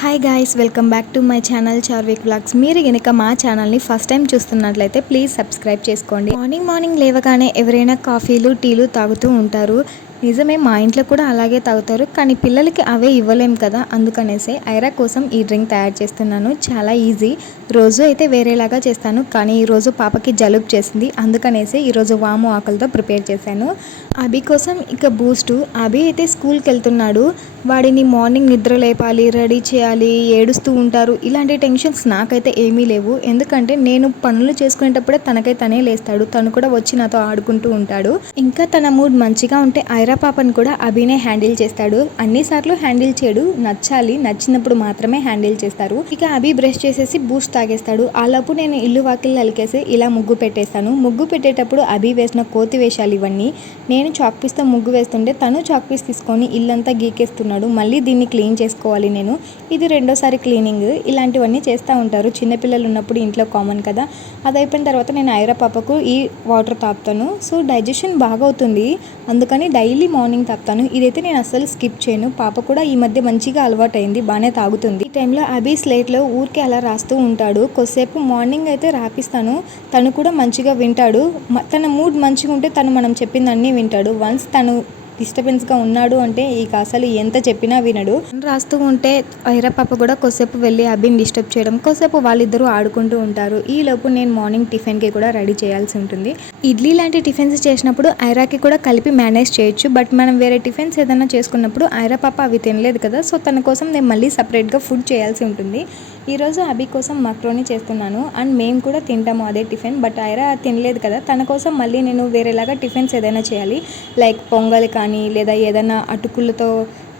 Hi guys welcome back to my channel Charvik blogs మీరు కనుక మా ఛానల్ని ఫస్ట్ టైం చూస్తున్నట్లయితే ప్లీజ్ సబ్స్క్రైబ్ చేసుకోండి. మార్నింగ్ మార్నింగ్ లేవగానే ఎవరైనా కాఫీలు టీలు తాగుతూ ఉంటారు. నిజమే మా ఇంట్లో కూడా అలాగే తాగుతారు. కానీ పిల్లలకి అవే ఇవ్వలేం కదా? అందుకనేసే ఐరా కోసం ఈ డ్రింక్ తయారు చేస్తున్నాను. చాలా ఈజీ. రోజు అయితే వేరేలాగా చేస్తాను. కానీ ఈరోజు పాపకి జలుబు చేసింది. అందుకనేసి ఈరోజు వాము ఆకులతో ప్రిపేర్ చేశాను. అభి కోసం ఇక బూస్టు. అభి అయితే స్కూల్కి వెళ్తున్నాడు. వాడిని మార్నింగ్ నిద్ర లేపాలి రెడీ చేయాలి ఏడుస్తూ ఉంటారు. ఇలాంటి టెన్షన్స్ నాకైతే ఏమీ లేవు. ఎందుకంటే నేను పనులు చేసుకునేటప్పుడే తనకై తనే లేస్తాడు. తను కూడా వచ్చి నాతో ఆడుకుంటూ ఉంటాడు. ఇంకా తన మూడ్ మంచిగా ఉంటే ఐరా ఐరా పాపను కూడా అభినే హ్యాండిల్ చేస్తాడు. అన్నిసార్లు హ్యాండిల్ చేయడు. నచ్చాలి నచ్చినప్పుడు మాత్రమే హ్యాండిల్ చేస్తారు. ఇక అభి బ్రష్ చేసేసి బూస్ట్ తాగేస్తాడు. ఆలోపు నేను ఇల్లు వాకిల్ అలికేసి ఇలా ముగ్గు పెట్టేస్తాను. ముగ్గు పెట్టేటప్పుడు అభి వేసిన కోతి వేషాలు ఇవన్నీ. నేను చాక్ పీస్తో ముగ్గు వేస్తుంటే తను చాక్ పీస్ తీసుకొని ఇల్లంతా గీకేస్తున్నాడు. మళ్ళీ దీన్ని క్లీన్ చేసుకోవాలి నేను. ఇది రెండోసారి క్లీనింగ్. ఇలాంటివన్నీ చేస్తూ ఉంటారు. చిన్నపిల్లలు ఉన్నప్పుడు ఇంట్లో కామన్ కదా. అది అయిపోయిన తర్వాత నేను ఐరా పాపకు ఈ వాటర్ తాపుతాను సో డైజెషన్ బాగా అవుతుంది అందుకని డైలీ డైలీ మార్నింగ్ తాగుతాను. ఇదైతే నేను అస్సలు స్కిప్ చేయను. పాప కూడా ఈ మధ్య మంచిగా అలవాటైంది బాగానే తాగుతుంది. ఈ టైంలో అభి స్లేట్లో ఊరికే అలా రాస్తూ ఉంటాడు. కొద్దిసేపు మార్నింగ్ అయితే రాపిస్తాను. తను కూడా మంచిగా వింటాడు. తన మూడ్ మంచిగా ఉంటే తను మనం చెప్పిందన్నీ వింటాడు. వన్స్ తను డిస్టర్బెన్స్గా ఉన్నాడు అంటే ఇక అసలు ఎంత చెప్పినా వినడు. రాస్తూ ఉంటే ఐరా పాప కూడా కొద్దిసేపు వెళ్ళి అభిని డిస్టర్బ్ చేయడం కొద్దిసేపు వాళ్ళిద్దరూ ఆడుకుంటూ ఉంటారు. ఈ లోపు నేను మార్నింగ్ టిఫిన్కి కూడా రెడీ చేయాల్సి ఉంటుంది. ఇడ్లీ లాంటి టిఫిన్స్ చేసినప్పుడు ఐరాకి కూడా కలిపి మేనేజ్ చేయొచ్చు. బట్ మనం వేరే టిఫిన్స్ ఏదైనా చేసుకున్నప్పుడు ఐరా పాప అవి తినలేదు కదా సో తన కోసం నేను మళ్ళీ సపరేట్గా ఫుడ్ చేయాల్సి ఉంటుంది. ఈరోజు అభి కోసం మక్రోని చేస్తున్నాను అండ్ మేము కూడా తింటాము అదే టిఫిన్. బట్ ఐరా తినలేదు కదా తన కోసం మళ్ళీ నేను వేరేలాగా టిఫిన్స్ ఏదైనా చేయాలి. లైక్ పొంగల్ కానీ లేదా ఏదైనా అటుకులతో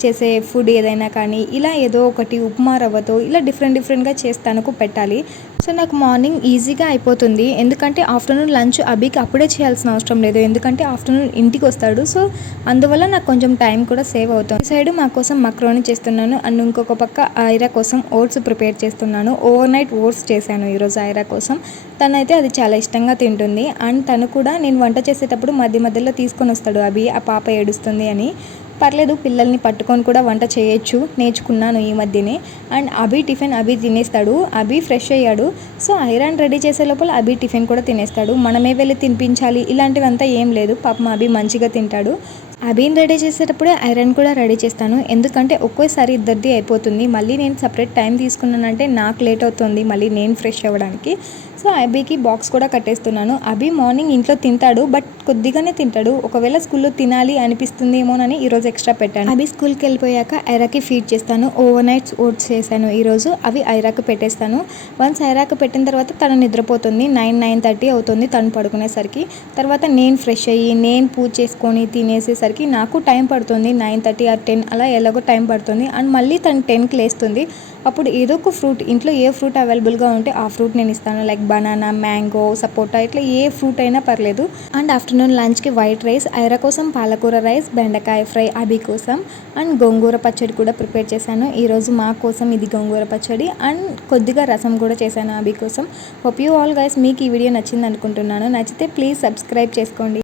చేసే ఫుడ్ ఏదైనా కానీ ఇలా ఏదో ఒకటి ఉప్మా రవ్వతో ఇలా డిఫరెంట్ డిఫరెంట్గా చేసి తనకు పెట్టాలి. సో నాకు మార్నింగ్ ఈజీగా అయిపోతుంది. ఎందుకంటే ఆఫ్టర్నూన్ లంచ్ అభికి అప్పుడే చేయాల్సిన అవసరం లేదు. ఎందుకంటే ఆఫ్టర్నూన్ ఇంటికి వస్తాడు. సో అందువల్ల నాకు కొంచెం టైం కూడా సేవ్ అవుతుంది. సైడ్ మా కోసం మక్రోని చేస్తున్నాను. అండ్ ఇంకొక పక్క ఐరా కోసం ఓట్స్ ప్రిపేర్ చేస్తున్నాను. ఓవర్ నైట్ ఓట్స్ చేశాను ఈరోజు ఐరా కోసం. తనైతే అది చాలా ఇష్టంగా తింటుంది. అండ్ తను కూడా నేను వంట చేసేటప్పుడు మధ్య మధ్యలో తీసుకొని వస్తాడు అభి. ఆ పాప ఏడుస్తుంది అని. పర్లేదు పిల్లల్ని పట్టుకొని కూడా వంట చేయొచ్చు నేర్చుకున్నాను ఈ మధ్యనే. అండ్ అభి టిఫిన్ అభి తినేస్తాడు అభి ఫ్రెష్ అయ్యాడు. సో ఐరన్ రెడీ చేసే లోపల అభి టిఫిన్ కూడా తినేస్తాడు. మనమే వెళ్ళి తినిపించాలి ఇలాంటివంతా ఏం లేదు. పాపం అభి మంచిగా తింటాడు. అభిని రెడీ చేసేటప్పుడే ఐరన్ కూడా రెడీ చేస్తాను. ఎందుకంటే ఒక్కోసారి ఇద్దరిది అయిపోతుంది. మళ్ళీ నేను సపరేట్ టైం తీసుకున్నానంటే నాకు లేట్ అవుతుంది. మళ్ళీ నేను ఫ్రెష్ అవ్వడానికి. సో అభికి బాక్స్ కూడా కట్టేస్తున్నాను. అభి మార్నింగ్ ఇంట్లో తింటాడు. బట్ కొద్దిగానే తింటాడు. ఒకవేళ స్కూల్లో తినాలి అనిపిస్తుందేమోనని ఈరోజు ఎక్స్ట్రా పెట్టాను. అభి స్కూల్కి వెళ్ళిపోయాక ఐరాకి ఫీడ్ చేస్తాను. ఓవర్ నైట్స్ ఓట్స్ చేశాను. ఈరోజు అవి ఐరాకు పెట్టేస్తాను. వన్స్ ఐరాకు పెట్టిన తర్వాత తను నిద్రపోతుంది. నైన్ నైన్ థర్టీ అవుతుంది తను పడుకునేసరికి. తర్వాత నేను ఫ్రెష్ అయ్యి నేను పూజ చేసుకొని తినేసేసరికి నాకు టైం పడుతుంది నైన్ థర్టీ ఆర్ టెన్ అలా ఎలాగో టైం పడుతుంది. అండ్ మళ్ళీ తను టెన్కి లేస్తుంది. అప్పుడు ఏదో ఒక ఫ్రూట్ ఇంట్లో ఏ ఫ్రూట్ అవైలబుల్గా ఉంటే ఆ ఫ్రూట్ నేను ఇస్తాను. లైక్ బనానా మ్యాంగో సపోటా ఇట్లా ఏ ఫ్రూట్ అయినా పర్లేదు. అండ్ ఆఫ్టర్నూన్ లంచ్కి వైట్ రైస్ ఐర కోసం పాలకూర రైస్ బెండకాయ ఫ్రై అవి కోసం. అండ్ గోంగూర పచ్చడి కూడా ప్రిపేర్ చేశాను. ఈరోజు మా కోసం ఇది గోంగూర పచ్చడి. అండ్ కొద్దిగా రసం కూడా చేశాను అవి కోసం. హోప్ యూ ఆల్ గైస్ మీకు ఈ వీడియో నచ్చింది అనుకుంటున్నాను. నచ్చితే ప్లీజ్ సబ్స్క్రైబ్ చేసుకోండి.